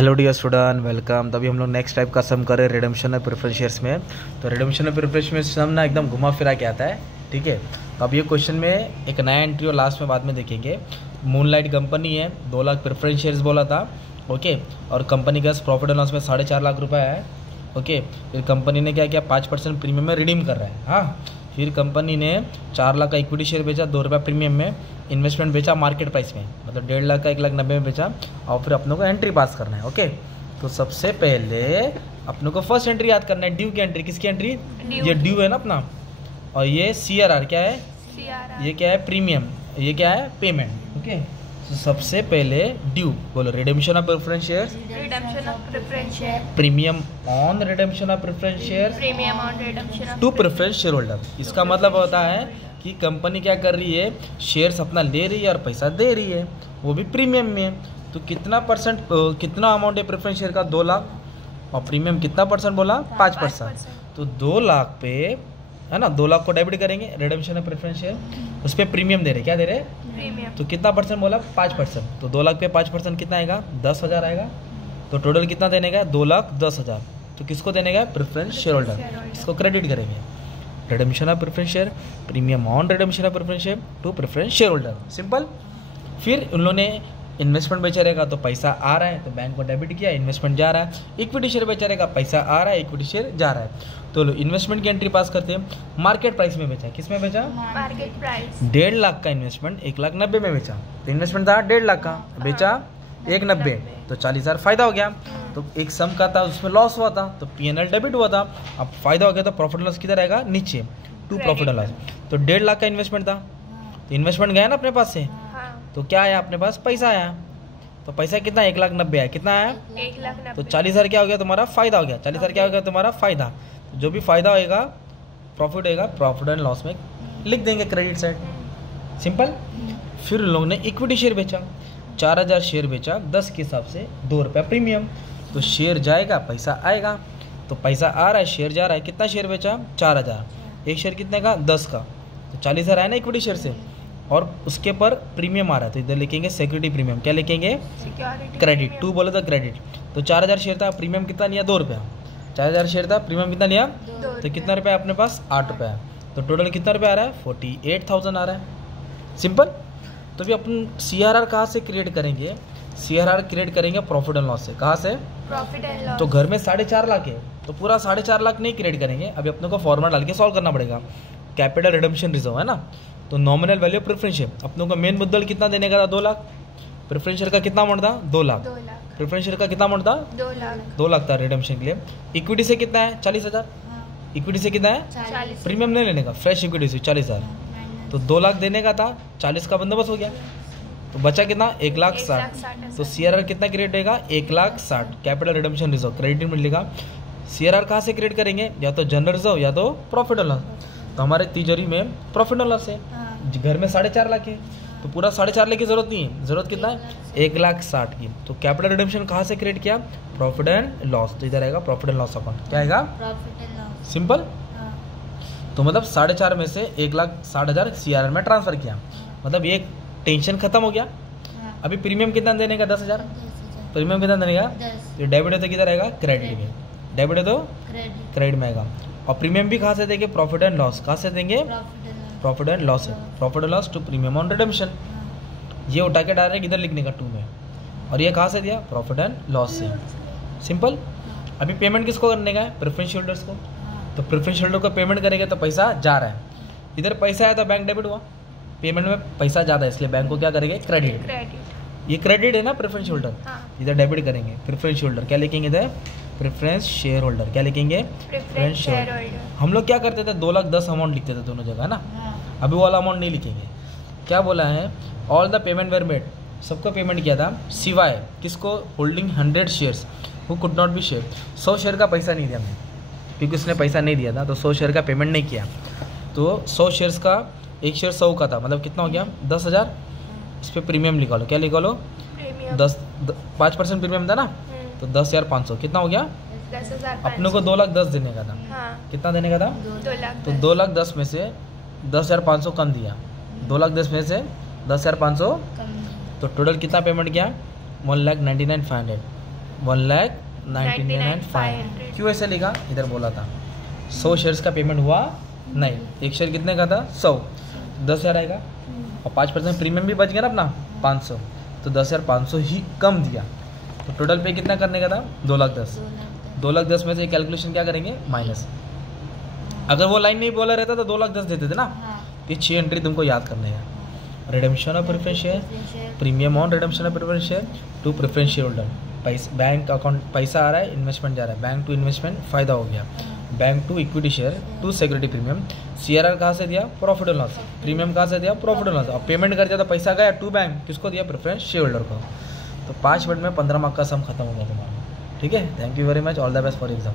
Hello dear student, welcome. तभी हम लोग नेक्स्ट टाइप का सम कर रहे हैं रिडेम्पशन और प्रेफरेंस शेयर्स में। तो रिडेम्पशन और प्रेफरेंस में सम ना एकदम घुमा फिरा के आता है, ठीक है। तो अब ये क्वेश्चन में एक नया एंट्री और लास्ट में बाद में देखेंगे। मूनलाइट कंपनी है, 2 लाख प्रेफरेंस शेयर्स बोला था, ओके। और कंपनी का प्रॉफिट एंड लॉस में 4.5 लाख रुपये है, ओके। फिर कंपनी ने क्या किया, 5% प्रीमियम में रिडीम कर रहा है, हाँ। फिर कंपनी ने 4 लाख का इक्विटी शेयर बेचा, 2 रुपये प्रीमियम में। इन्वेस्टमेंट बेचा मार्केट प्राइस में, मतलब 1.5 लाख का 1,90,000 में बेचा। और फिर अपनों को एंट्री पास करना है, ओके। तो सबसे पहले अपनों को फर्स्ट एंट्री याद करना है, ड्यू की एंट्री। किसकी एंट्री? ये ड्यू है ना अपना, और ये CRR क्या है? ये क्या है? प्रीमियम। ये क्या है? Payment, okay. तो सबसे पहले ड्यू बोलो, redemption of preference shares, redemption of preference share, premium on redemption of preference shares premium on redemption to preference share holder. इसका मतलब होता है कि कंपनी क्या कर रही है, शेयर्स अपना ले रही है और पैसा दे रही है, वो भी प्रीमियम में। तो कितना अमाउंट है प्रेफरेंस शेयर का? 2 लाख। और प्रीमियम कितना परसेंट बोला? 5%। तो 2 लाख पे है ना, 2 लाख को डेबिट करेंगे रिडेम्पशन ऑफ प्रेफरेंस शेयर, उस पर प्रीमियम दे रहे, क्या दे रहे? प्रीमियम। तो कितना परसेंट बोला? 5%। तो 2 लाख पे 5% कितना आएगा? 10,000 आएगा। तो टोटल कितना देने का? 2,10,000। तो किसको देने का? Preference share holder. इसको क्रेडिट करेंगे, redemption of preference share, premium on redemption of preference share to preference share holder, simple. फिर उन लोगों ने इन्वेस्टमेंट बेचा रहेगा तो पैसा आ रहा है, तो बैंक को डेबिट किया, इन्वेस्टमेंट जा रहा है। इक्विटी शेयर बेचा रहेगा, पैसा आ रहा है, इक्विटी शेयर जा रहा है। तो लो इन्वेस्टमेंट की एंट्री पास करते हैं। मार्केट प्राइस में बेचा, किस में बेचा? Market price. 1.5 लाख का इन्वेस्टमेंट 1,90,000 में बेचा। तो इन्वेस्टमेंट था 1.5 लाख का, बेचा 1,90,000, तो 40,000 फायदा हो गया। तो एक सम का था, उसमें लॉस हुआ था, तो PNL डेबिट हुआ था। अब फायदा हो गया तो प्रॉफिट लॉस किधर आएगा? नीचे, टू प्रॉफिट लॉस। तो 1.5 लाख का इन्वेस्टमेंट था, तो इन्वेस्टमेंट गया ना अपने पास से, तो क्या आया अपने पास? पैसा आया। तो पैसा कितना? 1,90,000 आया। कितना आया? 1,90,000। तो 40,000 क्या हो गया तुम्हारा? फायदा हो गया। 40,000 क्या हो गया तुम्हारा? फायदा। तो जो भी फायदा होएगा, प्रॉफिट होएगा, प्रॉफिट एंड लॉस में लिख देंगे क्रेडिट साइड, सिंपल। फिर लोगों ने इक्विटी शेयर बेचा, 4,000 शेयर बेचा, 10 के हिसाब से 2 रुपया प्रीमियम। तो शेयर जाएगा, पैसा आएगा। तो पैसा आ रहा है, शेयर जा रहा है। कितना शेयर बेचा? 4,000। एक शेयर कितने का? 10 का। तो 40,000 आया ना इक्विटी शेयर से, और उसके पर प्रीमियम आ रहा है, तो इधर लिखेंगे सिक्योरिटी प्रीमियम। क्या लिखेंगे? Security credit. टू बोले तो क्रेडिट। तो 4,000 शेयर था, प्रीमियम कितना लिया? 2 रुपया। 4,000 शेयर था, प्रीमियम कितना लिया? 2। तो कितना रुपया अपने पास? 8 रुपया। तो टोटल कितना रुपया आ रहा है? 48,000 आ रहा है, सिंपल। तो भी अपन CRR कहाँ से क्रिएट करेंगे? CRR क्रिएट करेंगे प्रॉफिट एंड लॉस से। कहाँ से? Profit and loss. तो घर में 4.5 लाख है, तो पूरा 4.5 लाख नहीं क्रिएट करेंगे। अभी अपने को फॉर्मूला डाल के सॉल्व करना पड़ेगा। कैपिटल रिडेम्पशन रिजर्व है ना, तो नॉमिनल वैल्यू प्रेफरेंस शेयर अपनों को मेन मुद्दल कितना देने का था? 2 लाख। प्रेफरेंस शेयर का कितना अमाउंट था? 2 लाख। 2 लाख। प्रेफरेंस शेयर का कितना अमाउंट था? 2 लाख। 2 लाख था रिडेम्पशन के लिए। इक्विटी से कितना है? 40,000। इक्विटी से कितना है? 40। प्रीमियम नहीं लेने का, फ्रेश इक्विटी से 40,000। तो 2 लाख देने का था, 40 का बंदोबस्त हो गया। तो बचा कितना? 1,60,000। तो CRR कितना क्रिएट होगा? 1,60,000। कैपिटल रिडेम्पशन रिजर्व क्रेडिट मिलेगा। CRR कहाँ से क्रिएट करेंगे? या तो जनरल रिजर्व या तो प्रॉफिट एंड लॉस। तो हमारे तिजोरी में प्रॉफिट एंड लॉस है, घर में 4.5 लाख है, तो पूरा 4.5 लाख की जरूरत नहीं है। जरूरत कितना है? 1,60,000 की। तो कैपिटल रिडेम्पशन कहाँ से क्रिएट किया? Profit and loss. तो इधर आएगा प्रॉफिट एंड लॉस अकाउंट। क्या आएगा? Profit and loss, simple. तो मतलब 4.5 में से 1,60,000 CRR में ट्रांसफर किया, मतलब ये टेंशन खत्म हो गया। अभी प्रीमियम कितना देने का? 10,000। प्रीमियम कितना देने का? 10। तो डेबिट है तो किधर आएगा? क्रेडिट में। डेबिट है तो क्रेडिट, क्रेडिट में आएगा। और प्रीमियम भी कहाँ से देंगे? Profit and loss. कहाँ से देंगे? Profit and loss, profit and loss है, profit and loss to premium on redemption. ये उठा के डायरेक्ट इधर लिखने का 2 में, और ये कहाँ से दिया? प्रॉफिट एंड लॉस से, सिंपल। अभी पेमेंट किसको करने का है? प्रेफरेंस होल्डर्स को। तो प्रेफरेंस होल्डर को पेमेंट करेंगे तो पैसा जा रहा है, इधर पैसा आया तो बैंक डेबिट हुआ, पेमेंट में पैसा ज़्यादा है, इसलिए बैंक को क्या करेंगे? क्रेडिट। क्रेडिट। ये क्रेडिट है ना प्रेफरेंस होल्डर, इधर डेबिट करेंगे। प्रेफरेंस होल्डर क्या लिखेंगे? इधर प्रेफरेंस शेयर होल्डर। क्या लिखेंगे? Preference share holder. हम लोग क्या करते थे? 2,10,000 अमाउंट लिखते थे दोनों जगह ना। अभी वाला अमाउंट नहीं लिखेंगे। क्या बोला है? All the payment were made, सबको पेमेंट किया था, सिवाय किसको? Holding 100 shares who could not be share. 100 share का पैसा नहीं दिया हमने, क्योंकि उसने पैसा नहीं दिया था, तो 100 शेयर का पेमेंट नहीं किया। तो 100 शेयर्स का एक शेयर 100 का था, मतलब कितना हो गया? 10,000। इस पर प्रीमियम लिखा लो। क्या लिखा लो? प्रीमियम। 5% प्रीमियम था ना, तो 10,500 कितना हो गया? 10,500। अपने को 2,10,000 देने का था। कितना देने का था? 2 लाख। तो 2,10,000 में से 10,500 कम दिया, 2,10,000 में से 10,500, कम, तो टोटल कितना पेमेंट किया? 1,99,500। 1,99,500। क्यों ऐसे लिखा? इधर बोला था 100 शेयर्स का पेमेंट हुआ नहीं, एक शेयर कितने का था 100, 10,000 आएगा और 5% प्रीमियम भी बच गया ना अपना 500, तो 10,500 ही कम दिया, तो टोटल पे कितना करने का था 2,10,000। 2,10,000 में से कैलकुलेशन क्या करेंगे माइनस, अगर वो लाइन नहीं बोला रहता तो 2,10,000 देते थे ना। ये 6 एंट्री तुमको याद करने हैं। Redemption of preference share, premium on redemption of preference share to preference share holder, bank account पैसा आ रहा है, इन्वेस्टमेंट जा रहा है, बैंक टू इन्वेस्टमेंट फ़ायदा हो गया, bank to equity share to security premium, CRR कहाँ से दिया प्रॉफिट एंड लॉस, प्रीमियम कहाँ से दिया प्रॉफिट एंड लॉस, अब पेमेंट कर दिया तो पैसा गया टू बैंक, किसको दिया प्रेफरेंस शेयर होल्डर को। तो 5 मिनट में 15 मार्क का सम खत्म हो गया तुम्हारा। ठीक है, thank you very much, all the best for exam.